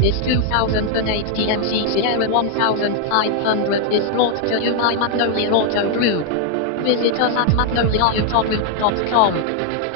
This 2008 GMC Sierra 1500 is brought to you by Magnolia Auto Group. Visit us at magnoliautogroup.com.